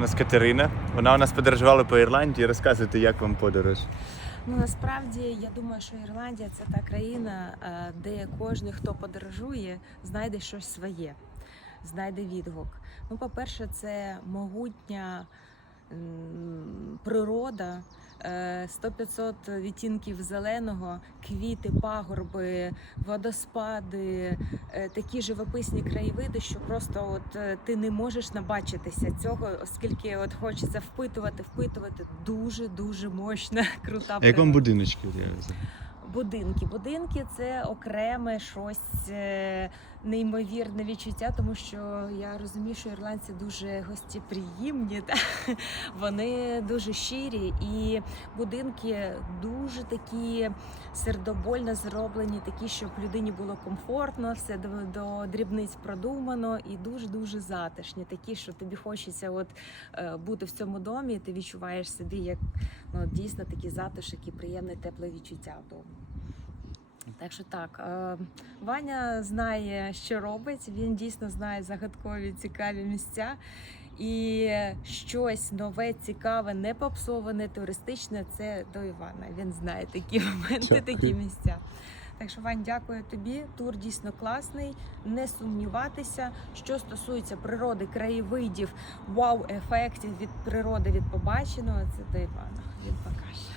У нас Катерина. Вона у нас подорожувала по Ірландії. Розказуйте, як вам подорож. Ну насправді я думаю, що Ірландія це та країна, е, де кожен, хто подорожує, знайде щось своє, знайде відгук. Ну, по-перше, це могутня природа. Е, 100-500 відтінків зеленого, квіти, пагорби, водоспади, е, такі живописні краєвиди, що просто от е, ти не можеш набачитися цього, оскільки от хочеться впитувати, впитувати. Дуже дуже мощна, крута Як вам будиночки? Будинки. Будинки це окреме щось е, неймовірне відчуття, тому що я розумію, що ірландці дуже гостєприємні, та вони дуже щирі, і будинки дуже такі сердобольно зроблені, такі, щоб людині було комфортно, все до, до дрібниць продумано і дуже дуже затишні, такі, що тобі хочеться от е, бути в цьому домі, і ти відчуваєш собі як ну, дійсно такий затишок і приємне тепле відчуття вдома. Так що так, е, Ваня знає, що робить. Він дійсно знає загадкові цікаві місця. І щось нове, цікаве, не попсоване, туристичне це до Івана. Він знає такі моменти, Дякую. такі місця. Так що, Вань, дякую тобі. Тур дійсно класний. Не сумніватися. Що стосується природи, краєвидів, вау-ефектів від природи, від побаченого, це до Івана. Він покаже.